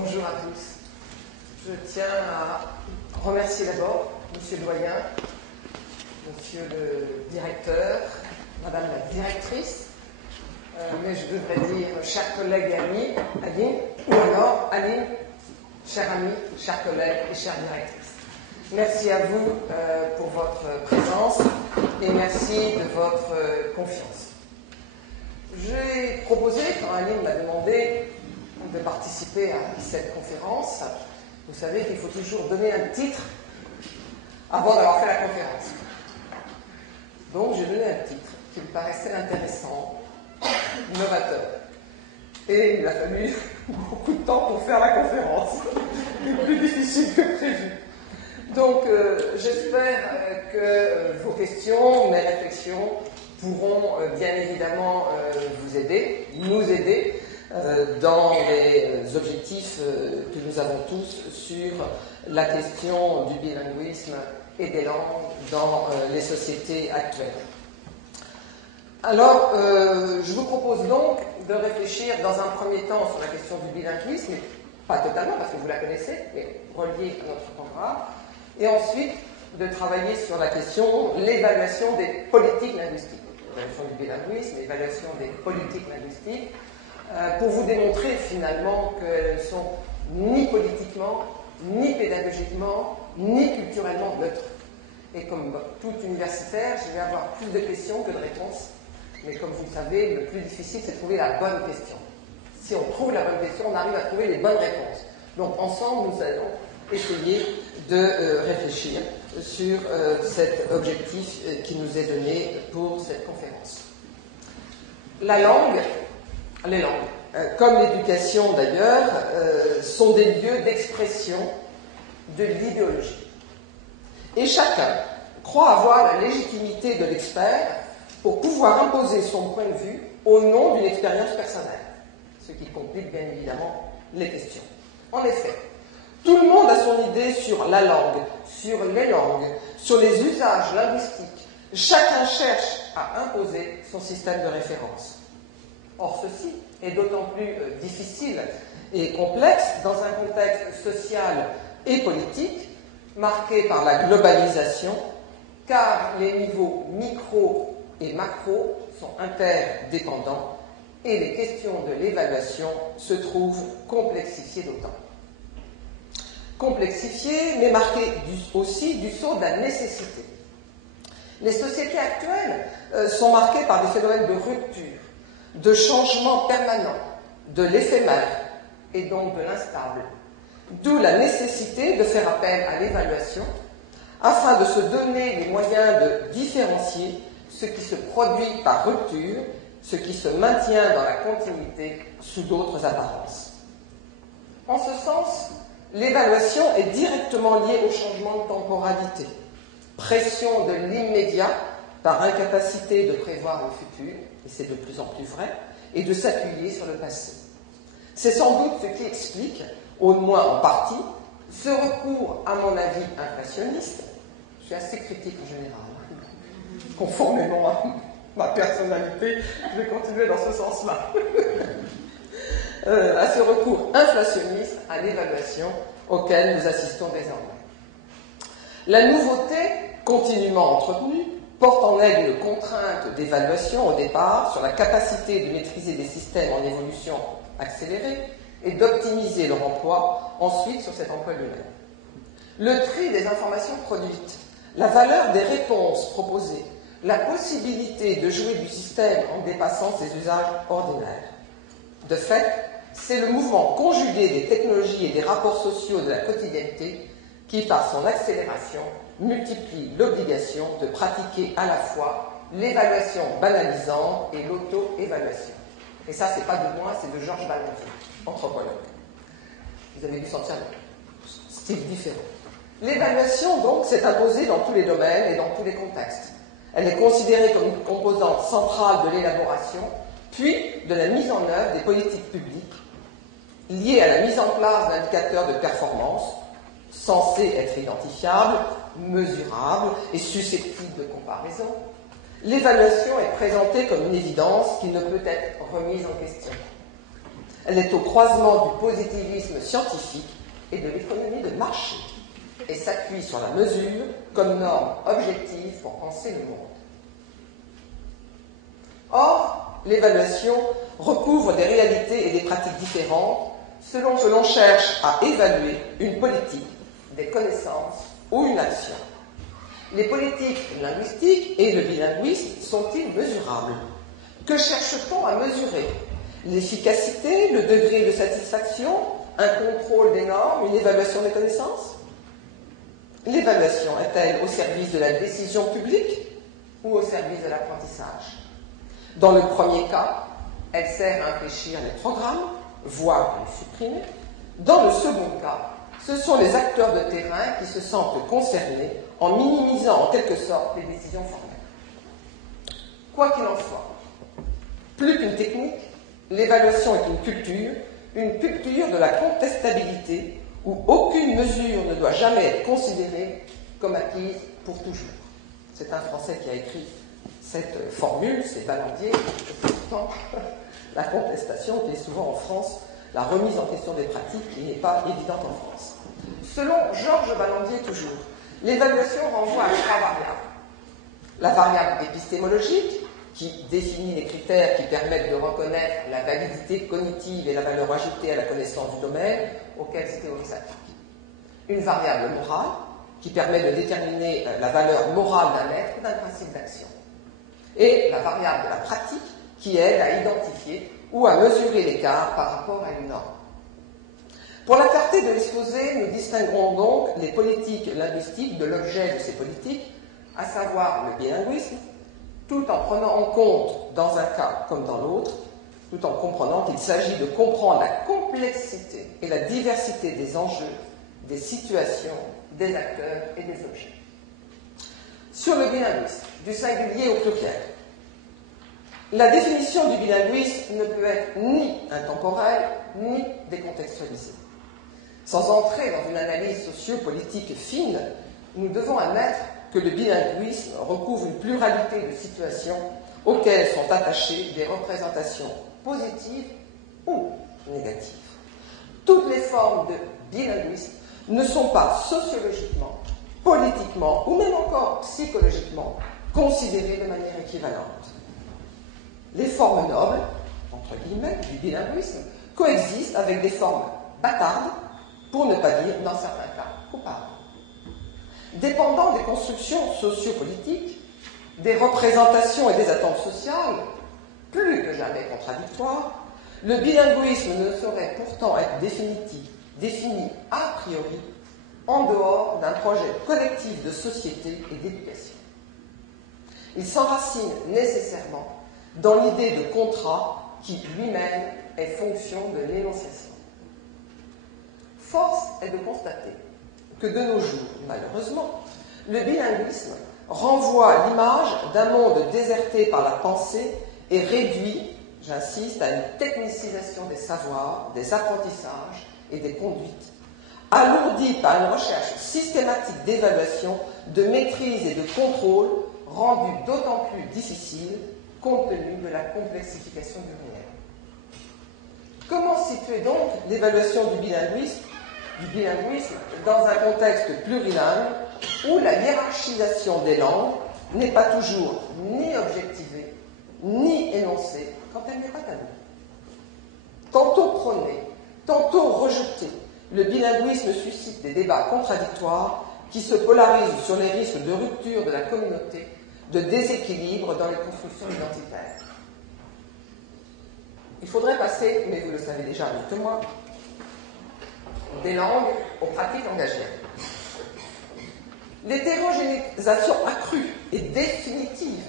Bonjour à tous. Je tiens à remercier d'abord Monsieur le doyen, Monsieur le directeur, Madame la directrice, mais je devrais dire chers collègues et amis, Aline, ou alors Aline, chers amis, chers collègues et chères directrices. Merci à vous pour votre présence et merci de votre confiance. J'ai proposé, quand Aline m'a demandé de participer à cette conférence, vous savez qu'il faut toujours donner un titre avant d'avoir fait la conférence. Donc j'ai donné un titre qui me paraissait intéressant, novateur. Et il a fallu beaucoup de temps pour faire la conférence, plus difficile que prévu. Donc j'espère que vos questions, mes réflexions pourront bien évidemment vous aider, nous aider dans les objectifs que nous avons tous sur la question du bilinguisme et des langues dans les sociétés actuelles. Alors, je vous propose donc de réfléchir dans un premier temps sur la question du bilinguisme, mais pas totalement parce que vous la connaissez, mais reliée à notre programme, et ensuite de travailler sur la question, l'évaluation des politiques linguistiques. L'évaluation du bilinguisme, l'évaluation des politiques linguistiques, pour vous démontrer finalement qu'elles ne sont ni politiquement, ni pédagogiquement, ni culturellement neutres. Et comme tout universitaire, je vais avoir plus de questions que de réponses. Mais comme vous le savez, le plus difficile, c'est de trouver la bonne question. Si on trouve la bonne question, on arrive à trouver les bonnes réponses. Donc ensemble, nous allons essayer de réfléchir sur cet objectif qui nous est donné pour cette conférence. La langue, les langues, comme l'éducation d'ailleurs, sont des lieux d'expression de l'idéologie. Et chacun croit avoir la légitimité de l'expert pour pouvoir imposer son point de vue au nom d'une expérience personnelle, ce qui complique bien évidemment les questions. En effet, tout le monde a son idée sur la langue, sur les langues, sur les usages linguistiques. Chacun cherche à imposer son système de référence. Or, ceci est d'autant plus difficile et complexe dans un contexte social et politique marqué par la globalisation, car les niveaux micro et macro sont interdépendants et les questions de l'évaluation se trouvent complexifiées d'autant. Complexifiées, mais marquées aussi du sceau de la nécessité. Les sociétés actuelles sont marquées par des phénomènes de rupture, de changement permanent, de l'éphémère et donc de l'instable. D'où la nécessité de faire appel à l'évaluation afin de se donner les moyens de différencier ce qui se produit par rupture, ce qui se maintient dans la continuité sous d'autres apparences. En ce sens, l'évaluation est directement liée au changement de temporalité, pression de l'immédiat par incapacité de prévoir le futur, et c'est de plus en plus vrai, et de s'appuyer sur le passé. C'est sans doute ce qui explique, au moins en partie, ce recours, à mon avis, inflationniste. Je suis assez critique en général, conformément à ma personnalité, je vais continuer dans ce sens-là. À ce recours inflationniste à l'évaluation auquel nous assistons désormais. La nouveauté, continuellement entretenue, porte en elle une contrainte d'évaluation au départ sur la capacité de maîtriser des systèmes en évolution accélérée et d'optimiser leur emploi ensuite sur cet emploi lui-même. Le tri des informations produites, la valeur des réponses proposées, la possibilité de jouer du système en dépassant ses usages ordinaires. De fait, c'est le mouvement conjugué des technologies et des rapports sociaux de la quotidienneté qui, par son accélération, multiplie l'obligation de pratiquer à la fois l'évaluation banalisante et l'auto-évaluation. Et ça, c'est pas de moi, c'est de Georges Balandier, anthropologue. Vous avez dû sentir un style différent. L'évaluation, donc, s'est imposée dans tous les domaines et dans tous les contextes. Elle est considérée comme une composante centrale de l'élaboration, puis de la mise en œuvre des politiques publiques, liées à la mise en place d'indicateurs de performance, censés être identifiables, mesurables et susceptibles de comparaison. L'évaluation est présentée comme une évidence qui ne peut être remise en question. Elle est au croisement du positivisme scientifique et de l'économie de marché et s'appuie sur la mesure comme norme objective pour penser le monde. Or, l'évaluation recouvre des réalités et des pratiques différentes selon que l'on cherche à évaluer une politique, des connaissances ou une action. Les politiques linguistiques et le bilinguisme sont-ils mesurables? Que cherche-t-on à mesurer? L'efficacité, le degré de satisfaction, un contrôle des normes, une évaluation des connaissances? L'évaluation est-elle au service de la décision publique ou au service de l'apprentissage? Dans le premier cas, elle sert à infléchir les programmes, voire à les supprimer. Dans le second cas, ce sont les acteurs de terrain qui se sentent concernés en minimisant en quelque sorte les décisions formelles. Quoi qu'il en soit, plus qu'une technique, l'évaluation est une culture de la contestabilité où aucune mesure ne doit jamais être considérée comme acquise pour toujours. C'est un Français qui a écrit cette formule, c'est Balandier, et pourtant la contestation qui est souvent en France, la remise en question des pratiques qui n'est pas évidente en France. Selon Georges Balandier toujours, l'évaluation renvoie à 3 variables. La variable épistémologique, qui définit les critères qui permettent de reconnaître la validité cognitive et la valeur ajoutée à la connaissance du domaine auquel ces théories s'appliquent. Une variable morale, qui permet de déterminer la valeur morale d'un être ou d'un principe d'action. Et la variable de la pratique, qui aide à identifier ou à mesurer l'écart par rapport à une norme. Pour la clarté de l'exposé, nous distinguerons donc les politiques linguistiques de l'objet de ces politiques, à savoir le bilinguisme, tout en prenant en compte, dans un cas comme dans l'autre, tout en comprenant qu'il s'agit de comprendre la complexité et la diversité des enjeux, des situations, des acteurs et des objets. Sur le bilinguisme, du singulier au pluriel, la définition du bilinguisme ne peut être ni intemporelle, ni décontextualisée. Sans entrer dans une analyse sociopolitique fine, nous devons admettre que le bilinguisme recouvre une pluralité de situations auxquelles sont attachées des représentations positives ou négatives. Toutes les formes de bilinguisme ne sont pas sociologiquement, politiquement ou même encore psychologiquement considérées de manière équivalente. Les formes nobles, entre guillemets, du bilinguisme coexistent avec des formes bâtardes, pour ne pas dire, dans certains cas, coupables. Dépendant des constructions sociopolitiques, des représentations et des attentes sociales, plus que jamais contradictoires, le bilinguisme ne saurait pourtant être défini a priori en dehors d'un projet collectif de société et d'éducation. Il s'enracine nécessairement dans l'idée de contrat qui lui-même est fonction de l'énonciation. Force est de constater que de nos jours, malheureusement, le bilinguisme renvoie à l'image d'un monde déserté par la pensée et réduit, j'insiste, à une technicisation des savoirs, des apprentissages et des conduites, alourdi par une recherche systématique d'évaluation, de maîtrise et de contrôle, rendue d'autant plus difficile compte tenu de la complexification du réel. Comment situer donc l'évaluation du bilinguisme dans un contexte plurilingue où la hiérarchisation des langues n'est pas toujours ni objectivée, ni énoncée quand elle n'est pas taboue? Tantôt prôné, tantôt rejeté, le bilinguisme suscite des débats contradictoires qui se polarisent sur les risques de rupture de la communauté, de déséquilibre dans les constructions identitaires. Il faudrait passer, mais vous le savez déjà mieux que moi, des langues aux pratiques langagières. L'hétérogénéisation accrue et définitive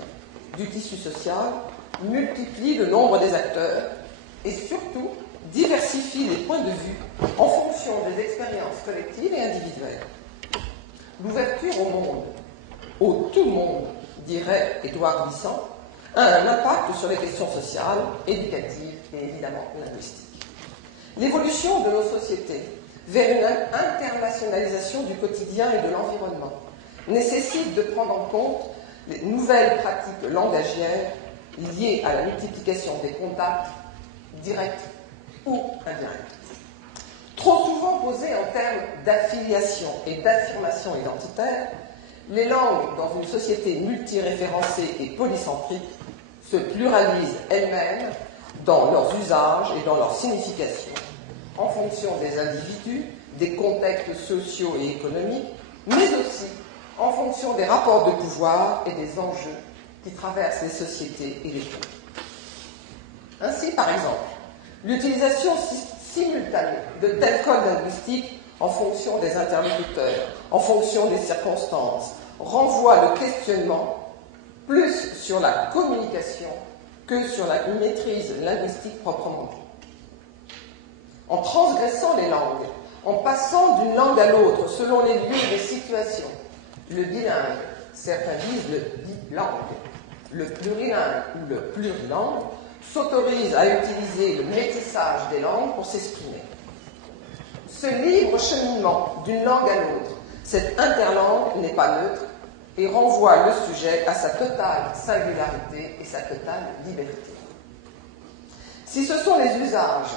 du tissu social multiplie le nombre des acteurs et surtout diversifie les points de vue en fonction des expériences collectives et individuelles. L'ouverture au monde, au tout monde, dirait Édouard Glissant, a un impact sur les questions sociales, éducatives et évidemment linguistiques. L'évolution de nos sociétés vers une internationalisation du quotidien et de l'environnement nécessite de prendre en compte les nouvelles pratiques langagières liées à la multiplication des contacts directs ou indirecte. Trop souvent posées en termes d'affiliation et d'affirmation identitaire, les langues dans une société multiréférencée et polycentrique se pluralisent elles-mêmes dans leurs usages et dans leur signification, en fonction des individus, des contextes sociaux et économiques, mais aussi en fonction des rapports de pouvoir et des enjeux qui traversent les sociétés et les peuples. Ainsi, par exemple, l'utilisation simultanée de tels codes linguistiques en fonction des interlocuteurs, en fonction des circonstances, renvoie le questionnement plus sur la communication que sur la maîtrise linguistique proprement dite. En transgressant les langues, en passant d'une langue à l'autre selon les lieux et les situations, le bilingue, certains disent le bilangue, le plurilingue ou le plurilangue, s'autorise à utiliser le métissage des langues pour s'exprimer. Ce libre cheminement d'une langue à l'autre, cette interlangue n'est pas neutre et renvoie le sujet à sa totale singularité et sa totale liberté. Si ce sont les usages,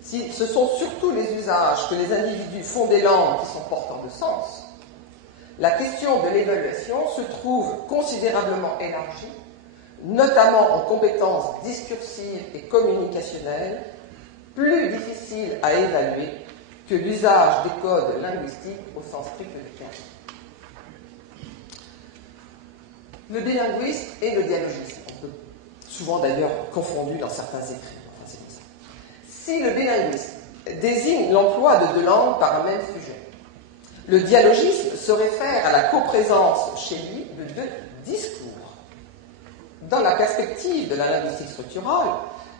si ce sont surtout les usages que les individus font des langues qui sont porteurs de sens, la question de l'évaluation se trouve considérablement élargie, notamment en compétences discursives et communicationnelles, plus difficiles à évaluer que l'usage des codes linguistiques au sens strict du terme. Le bilinguisme et le dialogisme, on peut souvent d'ailleurs confondu dans certains écrits. Enfin, c'est comme ça. Si le bilinguisme désigne l'emploi de deux langues par un même sujet, le dialogisme se réfère à la coprésence chez lui de deux discours. Dans la perspective de la linguistique structurale,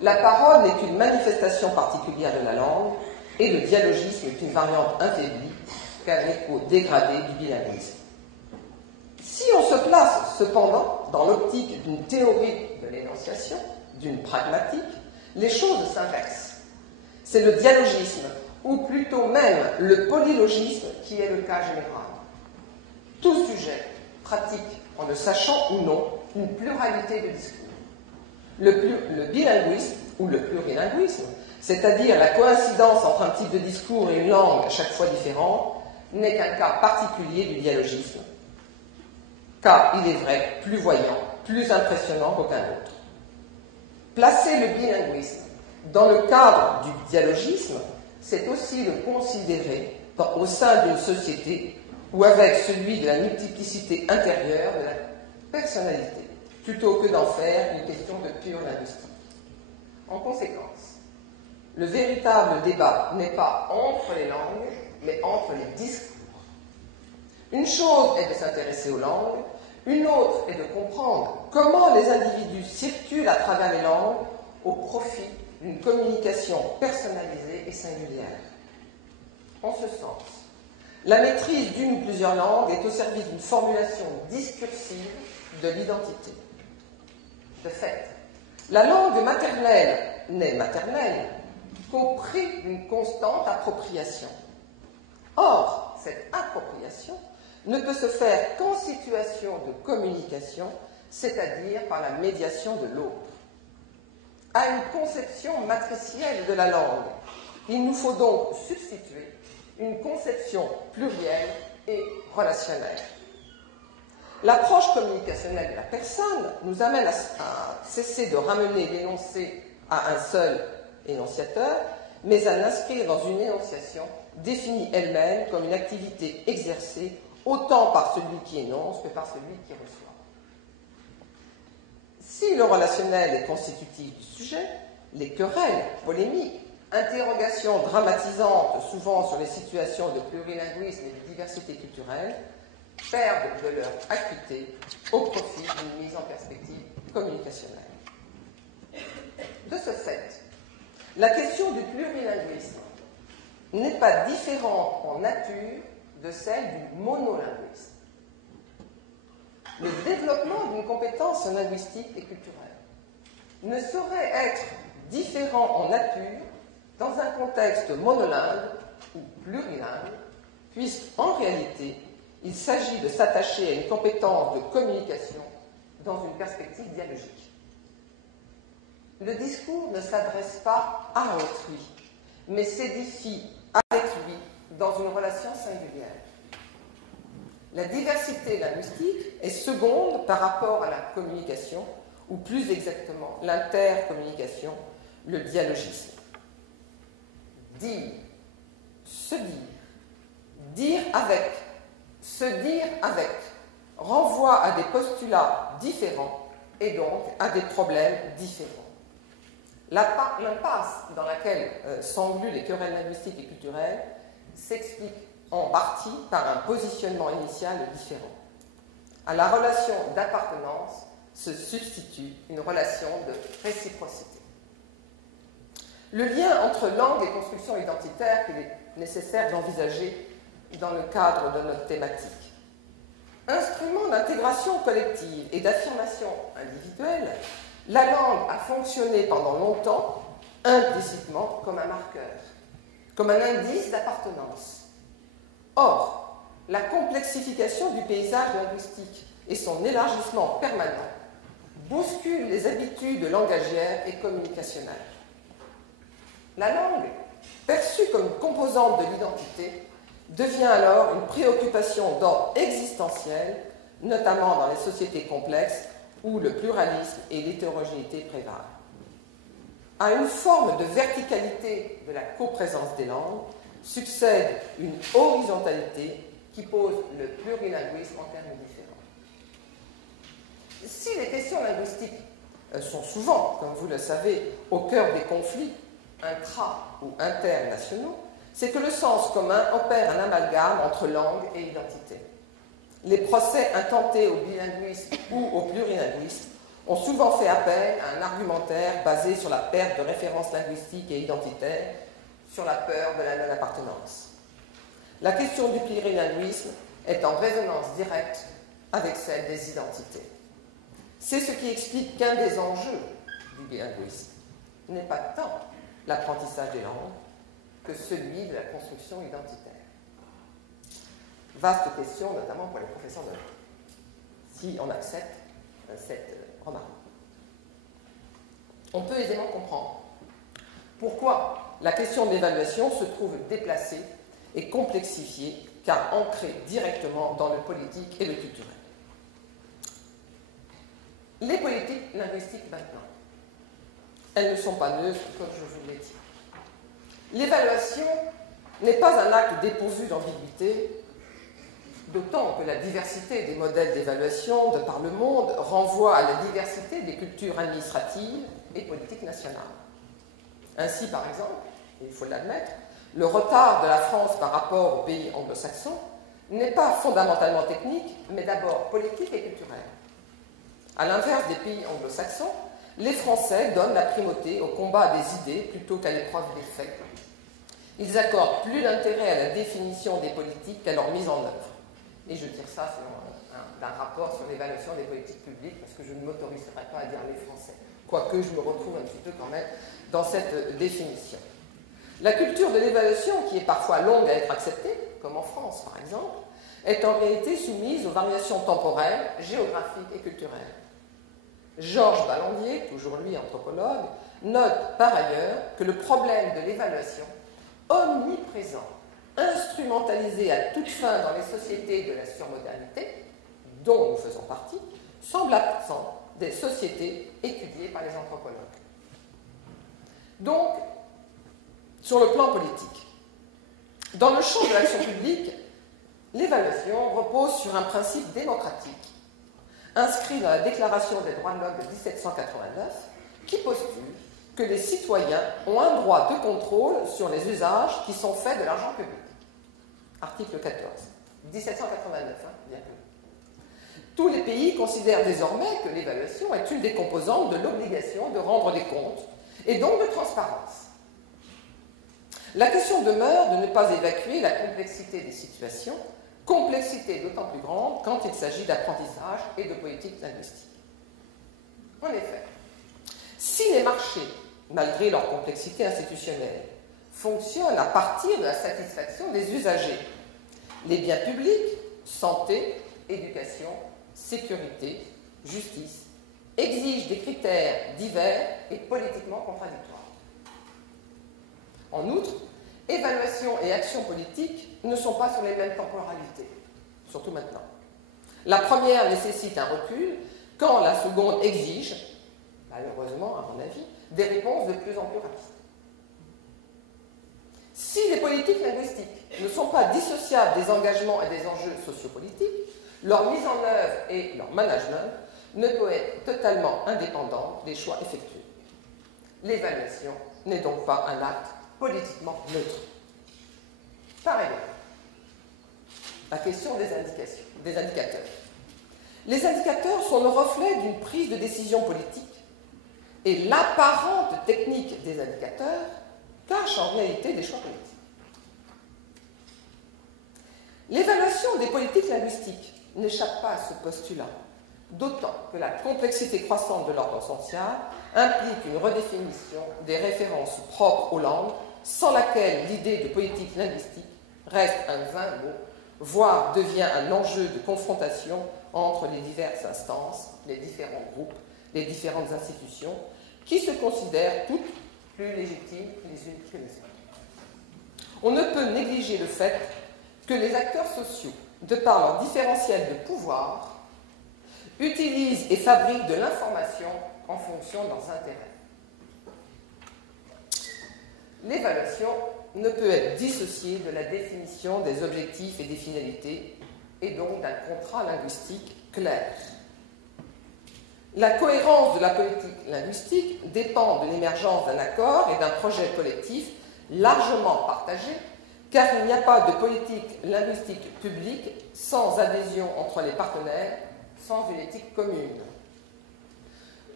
la parole n'est qu'une manifestation particulière de la langue et le dialogisme est une variante affaiblie qu'un écho dégradé du bilinguisme. Si on se place cependant dans l'optique d'une théorie de l'énonciation, d'une pragmatique, les choses s'inversent. C'est le dialogisme, ou plutôt même le polylogisme, qui est le cas général. Tout sujet pratique, en le sachant ou non, une pluralité de discours. Le bilinguisme ou le plurilinguisme, c'est-à-dire la coïncidence entre un type de discours et une langue à chaque fois différente, n'est qu'un cas particulier du dialogisme, car il est vrai, plus voyant, plus impressionnant qu'aucun autre. Placer le bilinguisme dans le cadre du dialogisme, c'est aussi le considérer au sein d'une société ou avec celui de la multiplicité intérieure de la personnalité, plutôt que d'en faire une question de pure linguistique. En conséquence, le véritable débat n'est pas entre les langues, mais entre les discours. Une chose est de s'intéresser aux langues, une autre est de comprendre comment les individus circulent à travers les langues au profit d'une communication personnalisée et singulière. En ce sens, la maîtrise d'une ou plusieurs langues est au service d'une formulation discursive de l'identité. De fait, la langue maternelle n'est maternelle qu'au prix d'une constante appropriation. Or, cette appropriation ne peut se faire qu'en situation de communication, c'est-à-dire par la médiation de l'autre. À une conception matricielle de la langue, il nous faut donc substituer une conception plurielle et relationnelle. L'approche communicationnelle de la personne nous amène à cesser de ramener l'énoncé à un seul énonciateur, mais à l'inscrire dans une énonciation définie elle-même comme une activité exercée autant par celui qui énonce que par celui qui reçoit. Si le relationnel est constitutif du sujet, les querelles, polémiques, interrogations dramatisantes, souvent sur les situations de plurilinguisme et de diversité culturelle, perdent de leur acuité au profit d'une mise en perspective communicationnelle. De ce fait, la question du plurilinguisme n'est pas différente en nature de celle du monolinguisme. Le développement d'une compétence linguistique et culturelle ne saurait être différent en nature dans un contexte monolingue ou plurilingue, puisqu'en réalité, il s'agit de s'attacher à une compétence de communication dans une perspective dialogique. le discours ne s'adresse pas à autrui, mais s'édifie avec lui dans une relation singulière. La diversité linguistique est seconde par rapport à la communication, ou plus exactement l'intercommunication, le dialogisme. Dire, se dire avec, se dire avec, renvoie à des postulats différents et donc à des problèmes différents. L'impasse dans laquelle s'engluent les querelles linguistiques et culturelles s'explique en partie par un positionnement initial différent. À la relation d'appartenance se substitue une relation de réciprocité. Le lien entre langue et construction identitaire qu'il est nécessaire d'envisager dans le cadre de notre thématique. Instrument d'intégration collective et d'affirmation individuelle, la langue a fonctionné pendant longtemps implicitement comme un marqueur, comme un indice d'appartenance. Or, la complexification du paysage linguistique et son élargissement permanent bousculent les habitudes langagières et communicationnelles. La langue, perçue comme composante de l'identité, devient alors une préoccupation d'ordre existentiel, notamment dans les sociétés complexes où le pluralisme et l'hétérogénéité prévalent. À une forme de verticalité de la coprésence des langues succède une horizontalité qui pose le plurilinguisme en termes différents. Si les questions linguistiques sont souvent, comme vous le savez, au cœur des conflits intra- ou internationaux, c'est que le sens commun opère un amalgame entre langue et identité. Les procès intentés au bilinguisme ou au plurilinguisme ont souvent fait appel à un argumentaire basé sur la perte de références linguistiques et identitaires, sur la peur de la non-appartenance. La question du plurilinguisme est en résonance directe avec celle des identités. C'est ce qui explique qu'un des enjeux du bilinguisme n'est pas tant l'apprentissage des langues que celui de la construction identitaire. Vaste question, notamment pour les professeurs de langue, si on accepte cette remarque. On peut aisément comprendre pourquoi la question de l'évaluation se trouve déplacée et complexifiée, car ancrée directement dans le politique et le culturel. Les politiques linguistiques maintenant, elles ne sont pas neutres, comme je vous l'ai dit. L'évaluation n'est pas un acte dépourvu d'ambiguïté, d'autant que la diversité des modèles d'évaluation de par le monde renvoie à la diversité des cultures administratives et politiques nationales. Ainsi, par exemple, il faut l'admettre, le retard de la France par rapport aux pays anglo-saxons n'est pas fondamentalement technique, mais d'abord politique et culturel. À l'inverse des pays anglo-saxons, les Français donnent la primauté au combat des idées plutôt qu'à l'épreuve des faits. Ils accordent plus d'intérêt à la définition des politiques qu'à leur mise en œuvre. Et je tire ça d'un rapport sur l'évaluation des politiques publiques, parce que je ne m'autoriserai pas à dire les Français, quoique je me retrouve un petit peu quand même dans cette définition. La culture de l'évaluation, qui est parfois longue à être acceptée, comme en France par exemple, est en réalité soumise aux variations temporelles, géographiques et culturelles. Georges Ballandier, toujours lui anthropologue, note par ailleurs que le problème de l'évaluation, omniprésent, instrumentalisé à toute fin dans les sociétés de la surmodernité, dont nous faisons partie, semble absent des sociétés étudiées par les anthropologues. Donc, sur le plan politique, dans le champ de l'action publique, l'évaluation repose sur un principe démocratique inscrit dans la Déclaration des droits de l'homme de 1789 qui postule que les citoyens ont un droit de contrôle sur les usages qui sont faits de l'argent public. Article 14. 1789, bien que. Tous les pays considèrent désormais que l'évaluation est une des composantes de l'obligation de rendre des comptes et donc de transparence. La question demeure de ne pas évacuer la complexité des situations, complexité d'autant plus grande quand il s'agit d'apprentissage et de politique linguistique. En effet, si les marchés, malgré leur complexité institutionnelle, fonctionnent à partir de la satisfaction des usagers, les biens publics, santé, éducation, sécurité, justice, exige des critères divers et politiquement contradictoires. En outre, évaluation et action politique ne sont pas sur les mêmes temporalités, surtout maintenant. La première nécessite un recul, quand la seconde exige, malheureusement à mon avis, des réponses de plus en plus rapides. Si les politiques linguistiques ne sont pas dissociables des engagements et des enjeux sociopolitiques, leur mise en œuvre et leur management ne peut être totalement indépendant des choix effectués. L'évaluation n'est donc pas un acte politiquement neutre. Par ailleurs, la question des indicateurs. Les indicateurs sont le reflet d'une prise de décision politique et l'apparente technique des indicateurs cache en réalité des choix politiques. L'évaluation des politiques linguistiques n'échappe pas à ce postulat, d'autant que la complexité croissante de l'ordre social implique une redéfinition des références propres aux langues, sans laquelle l'idée de politique linguistique reste un vain mot, voire devient un enjeu de confrontation entre les diverses instances, les différents groupes, les différentes institutions, qui se considèrent toutes plus légitimes les unes que les autres. On ne peut négliger le fait que les acteurs sociaux, de par leur différentiel de pouvoir, utilisent et fabriquent de l'information en fonction de leurs intérêts. L'évaluation ne peut être dissociée de la définition des objectifs et des finalités, et donc d'un contrat linguistique clair. La cohérence de la politique linguistique dépend de l'émergence d'un accord et d'un projet collectif largement partagé, car il n'y a pas de politique linguistique publique sans adhésion entre les partenaires, sans une éthique commune.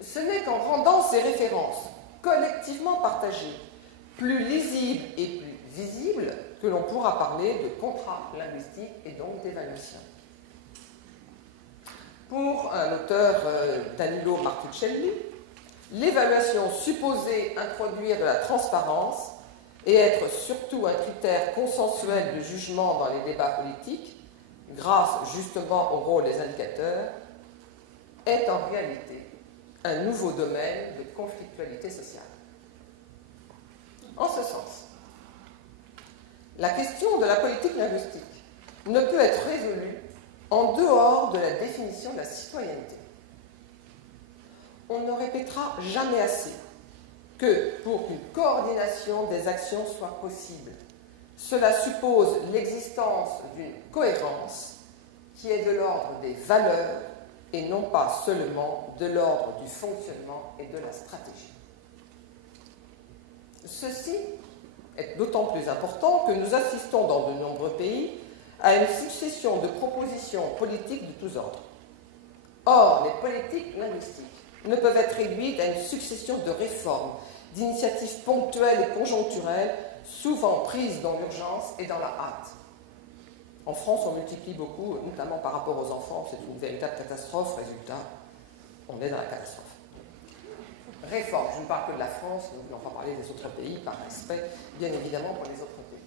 Ce n'est qu'en rendant ces références collectivement partagées, plus lisibles et plus visibles, que l'on pourra parler de contrat linguistique et donc d'évaluation. Pour un auteur, Danilo Martuccelli, l'évaluation supposée introduire de la transparence et être surtout un critère consensuel de jugement dans les débats politiques, grâce justement au rôle des indicateurs, est en réalité un nouveau domaine de conflictualité sociale. En ce sens, la question de la politique linguistique ne peut être résolue en dehors de la définition de la citoyenneté. On ne répétera jamais assez que pour qu'une coordination des actions soit possible, cela suppose l'existence d'une cohérence qui est de l'ordre des valeurs et non pas seulement de l'ordre du fonctionnement et de la stratégie. Ceci est d'autant plus important que nous assistons dans de nombreux pays à une succession de propositions politiques de tous ordres. Or, les politiques linguistiques ne peuvent être réduites à une succession de réformes, d'initiatives ponctuelles et conjoncturelles, souvent prises dans l'urgence et dans la hâte. En France, on multiplie beaucoup, notamment par rapport aux enfants, c'est une véritable catastrophe. Résultat, on est dans la catastrophe. Réforme, je ne parle que de la France, nous ne voulons pas parler des autres pays, par respect, bien évidemment, pour les autres pays.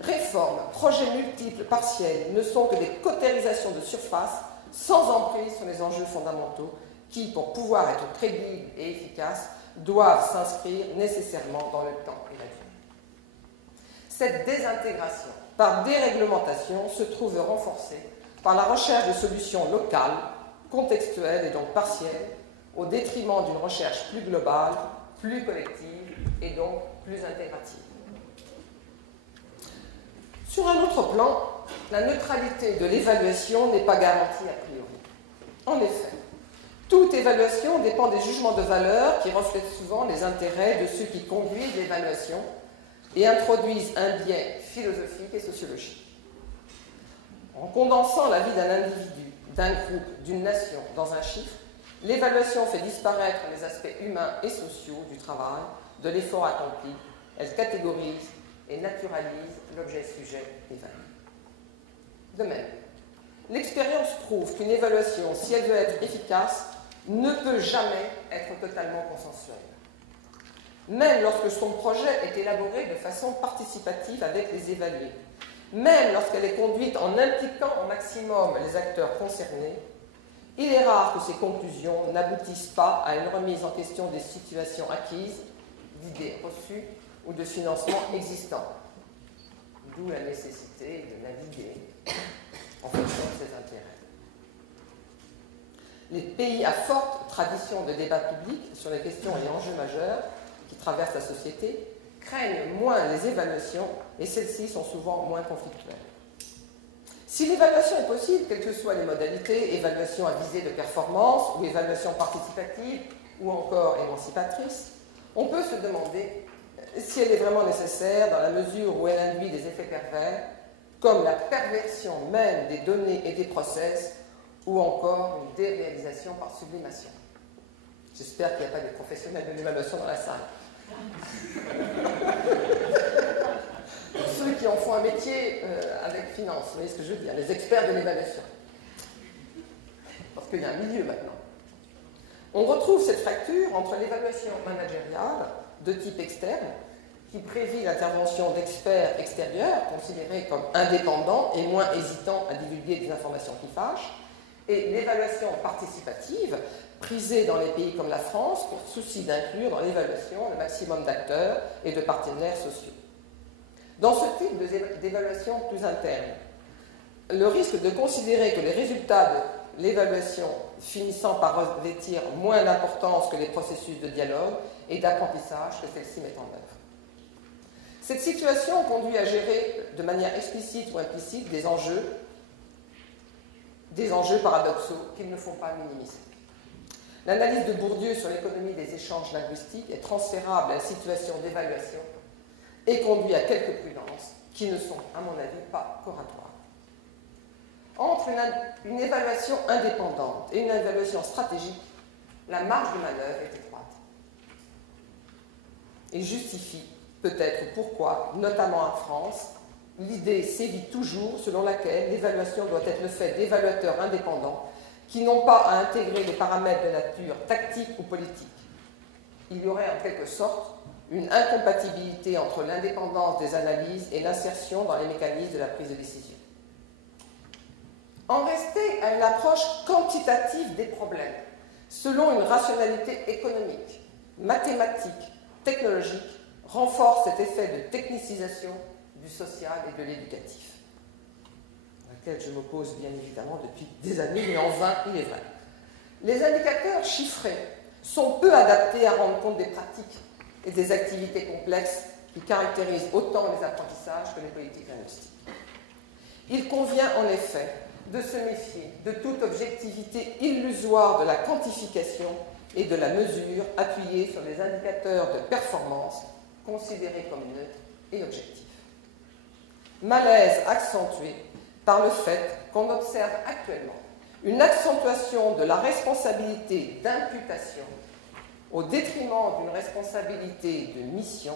Réformes, projets multiples, partiels, ne sont que des cautérisations de surface, sans emprise sur les enjeux fondamentaux, qui, pour pouvoir être crédibles et efficaces, doivent s'inscrire nécessairement dans le temps et la durée. Cette désintégration par déréglementation se trouve renforcée par la recherche de solutions locales, contextuelles et donc partielles, au détriment d'une recherche plus globale, plus collective et donc plus intégrative. Sur un autre plan, la neutralité de l'évaluation n'est pas garantie a priori. En effet, toute évaluation dépend des jugements de valeur qui reflètent souvent les intérêts de ceux qui conduisent l'évaluation et introduisent un biais philosophique et sociologique. En condensant la vie d'un individu, d'un groupe, d'une nation dans un chiffre, l'évaluation fait disparaître les aspects humains et sociaux du travail, de l'effort accompli. Elle catégorise et naturalise l'objet sujet évalué. De même, l'expérience prouve qu'une évaluation, si elle veut être efficace, ne peut jamais être totalement consensuelle. Même lorsque son projet est élaboré de façon participative avec les évalués, même lorsqu'elle est conduite en impliquant au maximum les acteurs concernés, il est rare que ces conclusions n'aboutissent pas à une remise en question des situations acquises, d'idées reçues ou de financements existants. D'où la nécessité de naviguer en fonction de ses intérêts. Les pays à forte tradition de débat public sur les questions et enjeux majeurs qui traversent la société craignent moins les évaluations et celles-ci sont souvent moins conflictuelles. Si l'évaluation est possible, quelles que soient les modalités, évaluation à visée de performance ou évaluation participative ou encore émancipatrice, on peut se demander si elle est vraiment nécessaire dans la mesure où elle induit des effets pervers, comme la perversion même des données et des process, ou encore une déréalisation par sublimation. J'espère qu'il n'y a pas des professionnels de l'évaluation dans la salle. Ceux qui en font un métier avec finance, vous voyez ce que je veux dire, les experts de l'évaluation. Parce qu'il y a un milieu maintenant. On retrouve cette fracture entre l'évaluation managériale de type externe, qui prévit l'intervention d'experts extérieurs, considérés comme indépendants et moins hésitants à divulguer des informations qui fâchent, et l'évaluation participative, prisée dans les pays comme la France pour souci d'inclure dans l'évaluation le maximum d'acteurs et de partenaires sociaux. Dans ce type d'évaluation plus interne, le risque de considérer que les résultats de l'évaluation finissant par revêtir moins d'importance que les processus de dialogue et d'apprentissage que celle-ci met en œuvre. Cette situation conduit à gérer de manière explicite ou implicite des enjeux paradoxaux qu'il ne faut pas minimiser. L'analyse de Bourdieu sur l'économie des échanges linguistiques est transférable à la situation d'évaluation et conduit à quelques prudences qui ne sont, à mon avis, pas coratoires. Entre une évaluation indépendante et une évaluation stratégique, la marge de manœuvre est étroite. Et justifie peut-être pourquoi, notamment en France, l'idée sévit toujours selon laquelle l'évaluation doit être le fait d'évaluateurs indépendants qui n'ont pas à intégrer les paramètres de nature tactique ou politique. Il y aurait en quelque sorte une incompatibilité entre l'indépendance des analyses et l'insertion dans les mécanismes de la prise de décision. En rester à une approche quantitative des problèmes, selon une rationalité économique, mathématique, technologique, renforce cet effet de technicisation du social et de l'éducatif, à laquelle je m'oppose bien évidemment depuis des années, mais en vain, il est vrai. Les indicateurs chiffrés sont peu adaptés à rendre compte des pratiques et des activités complexes qui caractérisent autant les apprentissages que les politiques linguistiques. Il convient en effet de se méfier de toute objectivité illusoire de la quantification et de la mesure appuyée sur des indicateurs de performance considérés comme neutres et objectifs. Malaise accentué par le fait qu'on observe actuellement une accentuation de la responsabilité d'imputation au détriment d'une responsabilité de mission.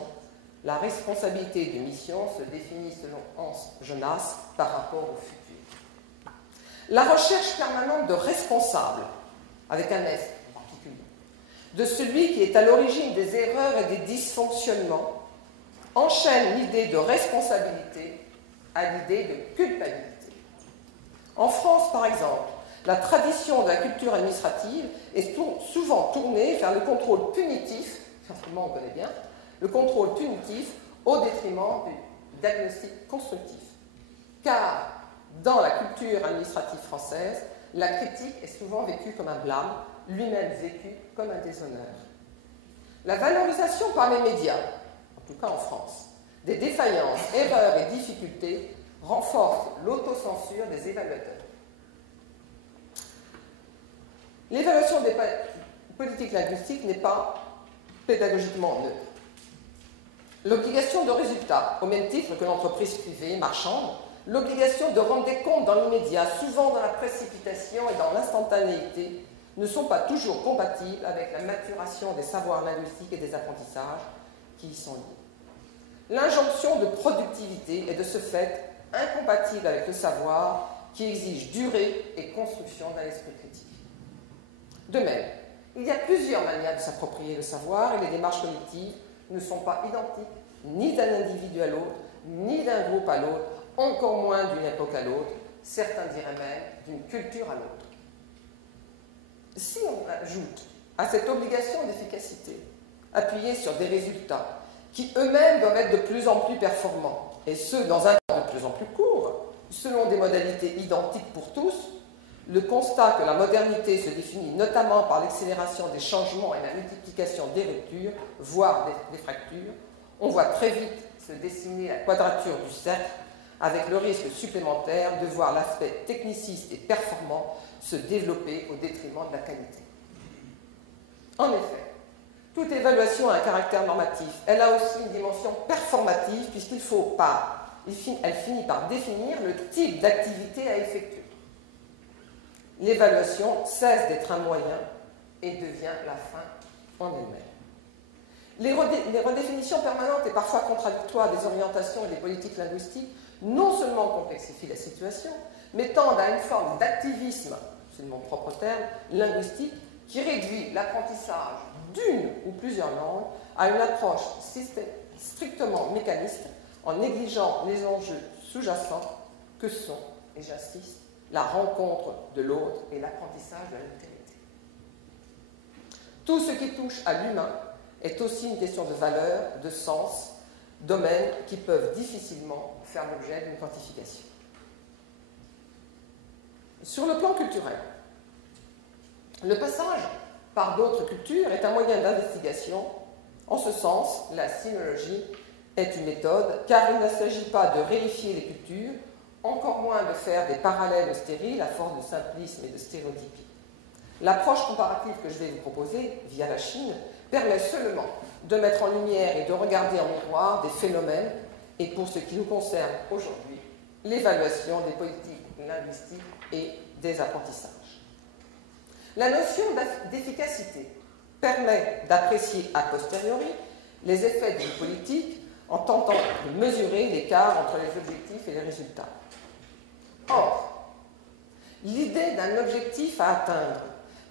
La responsabilité de mission se définit selon Hans Jonas par rapport au futur. La recherche permanente de responsable, avec un S en particulier, de celui qui est à l'origine des erreurs et des dysfonctionnements, enchaîne l'idée de responsabilité à l'idée de culpabilité. En France, par exemple, la tradition de la culture administrative est souvent tournée vers le contrôle punitif, simplement on connaît bien, le contrôle punitif au détriment du diagnostic constructif. Car dans la culture administrative française, la critique est souvent vécue comme un blâme, lui-même vécu comme un déshonneur. La valorisation par les médias, en tout cas en France, des défaillances, erreurs et difficultés renforce l'autocensure des évaluateurs. L'évaluation des politiques linguistiques n'est pas pédagogiquement neutre. L'obligation de résultat, au même titre que l'entreprise privée marchande, l'obligation de rendre des comptes dans l'immédiat, souvent dans la précipitation et dans l'instantanéité, ne sont pas toujours compatibles avec la maturation des savoirs linguistiques et des apprentissages qui y sont liés. L'injonction de productivité est de ce fait incompatible avec le savoir qui exige durée et construction d'un esprit critique. De même, il y a plusieurs manières de s'approprier le savoir et les démarches cognitives ne sont pas identiques ni d'un individu à l'autre, ni d'un groupe à l'autre, encore moins d'une époque à l'autre, certains diraient même d'une culture à l'autre. Si on ajoute à cette obligation d'efficacité, appuyée sur des résultats qui eux-mêmes doivent être de plus en plus performants, et ce, dans un temps de plus en plus court, selon des modalités identiques pour tous, le constat que la modernité se définit notamment par l'accélération des changements et la multiplication des ruptures, voire des fractures, on voit très vite se dessiner la quadrature du cercle, avec le risque supplémentaire de voir l'aspect techniciste et performant se développer au détriment de la qualité. En effet, toute évaluation a un caractère normatif. Elle a aussi une dimension performative elle finit par définir le type d'activité à effectuer. L'évaluation cesse d'être un moyen et devient la fin en elle-même. Les redéfinitions permanentes et parfois contradictoires des orientations et des politiques linguistiques non seulement complexifient la situation, mais tendent à une forme d'activisme, c'est mon propre terme, linguistique, qui réduit l'apprentissage d'une ou plusieurs langues à une approche strictement mécaniste en négligeant les enjeux sous-jacents que sont, et j'insiste, la rencontre de l'autre et l'apprentissage de l'altérité. Tout ce qui touche à l'humain est aussi une question de valeur, de sens, domaines qui peuvent difficilement faire l'objet d'une quantification. Sur le plan culturel, le passage par d'autres cultures est un moyen d'investigation. En ce sens, la sinologie est une méthode, car il ne s'agit pas de réifier les cultures, encore moins de faire des parallèles stériles à force de simplisme et de stéréotypie. L'approche comparative que je vais vous proposer, via la Chine, permet seulement de mettre en lumière et de regarder en miroir des phénomènes, et pour ce qui nous concerne aujourd'hui, l'évaluation des politiques linguistiques et des apprentissages. La notion d'efficacité permet d'apprécier a posteriori les effets d'une politique en tentant de mesurer l'écart entre les objectifs et les résultats. Or, l'idée d'un objectif à atteindre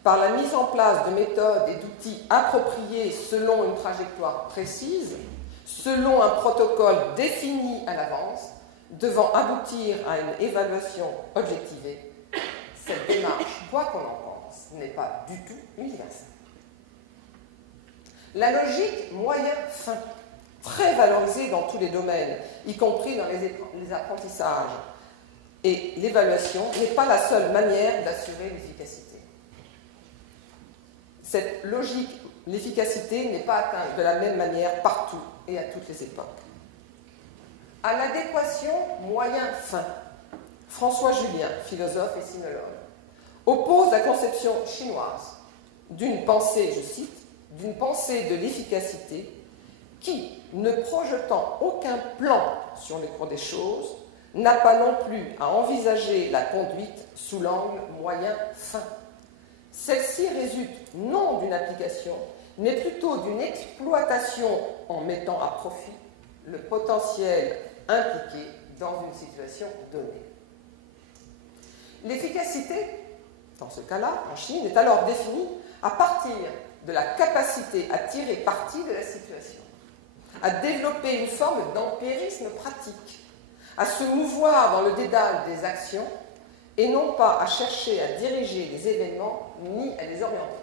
par la mise en place de méthodes et d'outils appropriés selon une trajectoire précise, selon un protocole défini à l'avance, devant aboutir à une évaluation objectivée, cette démarche, quoi qu'on en pense, n'est pas du tout universelle. La logique moyen-fin, très valorisée dans tous les domaines, y compris dans les apprentissages et l'évaluation, n'est pas la seule manière d'assurer l'efficacité. Cette logique, l'efficacité, n'est pas atteinte de la même manière partout et à toutes les époques. À l'adéquation moyen-fin, François Julien, philosophe et sinologue, oppose la conception chinoise d'une pensée, je cite, d'une pensée de l'efficacité qui, ne projetant aucun plan sur le cours des choses, n'a pas non plus à envisager la conduite sous l'angle moyen-fin. Celle-ci résulte non d'une application, mais plutôt d'une exploitation en mettant à profit le potentiel impliqué dans une situation donnée. L'efficacité, dans ce cas-là, en Chine, est alors définie à partir de la capacité à tirer parti de la situation, à développer une forme d'empirisme pratique, à se mouvoir dans le dédale des actions et non pas à chercher à diriger les événements ni à les orienter.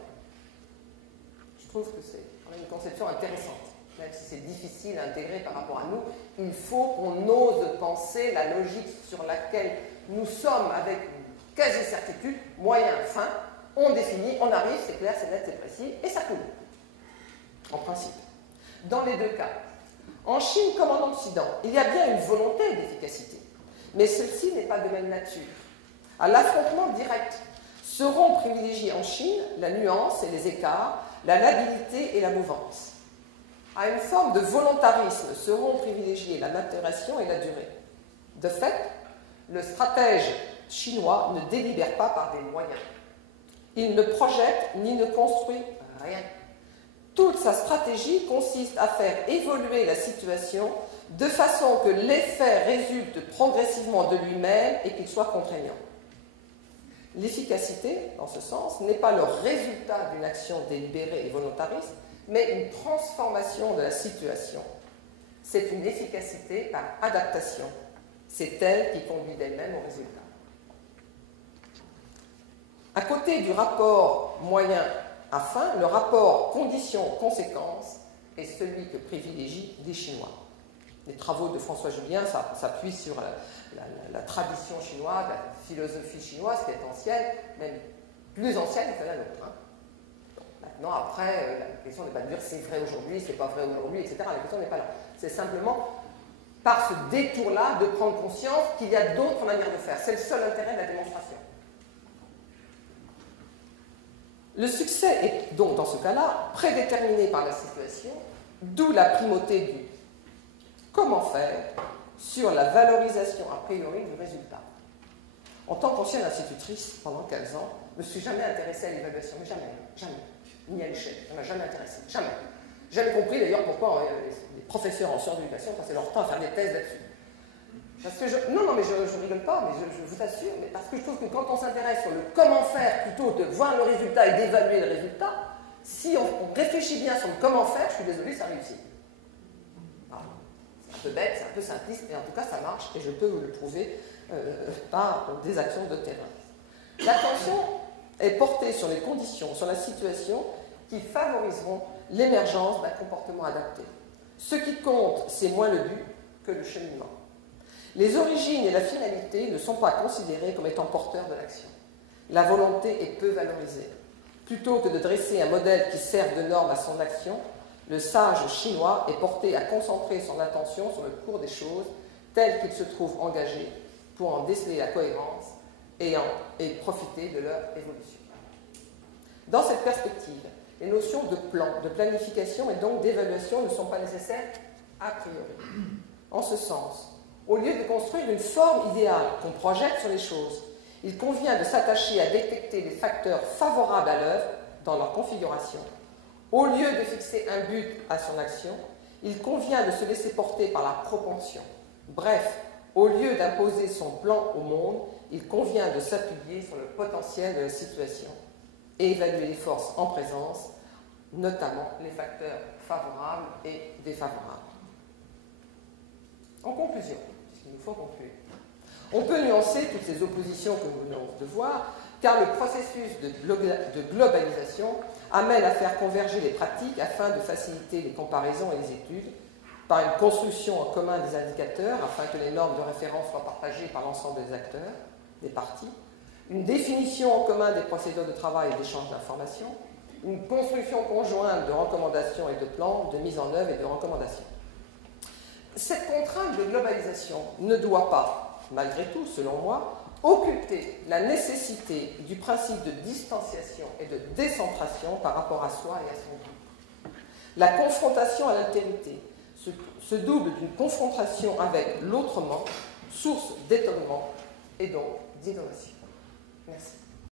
Je trouve que c'est une conception intéressante, même si c'est difficile à intégrer par rapport à nous. Il faut qu'on ose penser la logique sur laquelle nous sommes avec une quasi-certitude, moyen, fin, on définit, on arrive, c'est clair, c'est net, c'est précis, et ça coule, en principe. Dans les deux cas, en Chine comme en Occident, il y a bien une volonté d'efficacité, mais celle-ci n'est pas de même nature. À l'affrontement direct seront privilégiés en Chine la nuance et les écarts, la labilité et la mouvance. À une forme de volontarisme seront privilégiés la maturation et la durée. De fait, le stratège chinois ne délibère pas par des moyens. Il ne projette ni ne construit rien. Toute sa stratégie consiste à faire évoluer la situation de façon que l'effet résulte progressivement de lui-même et qu'il soit contraignant. L'efficacité, dans ce sens, n'est pas le résultat d'une action délibérée et volontariste, mais une transformation de la situation. C'est une efficacité par adaptation. C'est elle qui conduit d'elle-même au résultat. À côté du rapport moyen à fin, le rapport condition-conséquence est celui que privilégient les Chinois. Les travaux de François Julien s'appuient sur la tradition chinoise, la philosophie chinoise qui est ancienne, même plus ancienne que la nôtre. Hein. Maintenant, après, la question n'est pas de dire c'est vrai aujourd'hui, c'est pas vrai aujourd'hui, etc. La question n'est pas là. C'est simplement, par ce détour-là, de prendre conscience qu'il y a d'autres manières de faire. C'est le seul intérêt de la démonstration. Le succès est donc, dans ce cas-là, prédéterminé par la situation, d'où la primauté du comment faire sur la valorisation a priori du résultat. En tant qu'ancienne institutrice, pendant 15 ans, je ne me suis jamais intéressée à l'évaluation, mais jamais, ni à l'échelle, ça ne m'a jamais intéressée, jamais. Jamais compris d'ailleurs pourquoi les professeurs en sciences de l'éducation passaient leur temps à faire des thèses là-dessus. Parce que non, mais je rigole pas, mais je vous assure, mais parce que je trouve que quand on s'intéresse sur le comment faire plutôt que de voir le résultat et d'évaluer le résultat, si on réfléchit bien sur le comment faire, je suis désolée, ça réussit. C'est un peu bête, c'est un peu simpliste, mais en tout cas ça marche et je peux vous le prouver par des actions de terrain. L'attention est portée sur les conditions, sur la situation qui favoriseront l'émergence d'un comportement adapté. Ce qui compte, c'est moins le but que le cheminement. Les origines et la finalité ne sont pas considérées comme étant porteurs de l'action. La volonté est peu valorisée. Plutôt que de dresser un modèle qui serve de norme à son action, le sage chinois est porté à concentrer son attention sur le cours des choses telles qu'il se trouve engagé pour en déceler la cohérence et profiter de leur évolution. Dans cette perspective, les notions de plan, de planification et donc d'évaluation ne sont pas nécessaires a priori. En ce sens, au lieu de construire une forme idéale qu'on projette sur les choses, il convient de s'attacher à détecter les facteurs favorables à l'œuvre dans leur configuration. Au lieu de fixer un but à son action, il convient de se laisser porter par la propension. Bref, au lieu d'imposer son plan au monde, il convient de s'appuyer sur le potentiel de la situation et évaluer les forces en présence, notamment les facteurs favorables et défavorables. En conclusion, puisqu'il nous faut conclure, on peut nuancer toutes ces oppositions que nous venons de voir, car le processus de globalisation amène à faire converger les pratiques afin de faciliter les comparaisons et les études, par une construction en commun des indicateurs afin que les normes de référence soient partagées par l'ensemble des acteurs, des parties, une définition en commun des procédures de travail et d'échange d'informations, une construction conjointe de recommandations et de plans, de mise en œuvre et de recommandations. Cette contrainte de globalisation ne doit pas, malgré tout, selon moi, occulter la nécessité du principe de distanciation et de décentration par rapport à soi et à son groupe. La confrontation à l'altérité se double d'une confrontation avec l'autrement, source d'étonnement et donc d'innovation. Merci.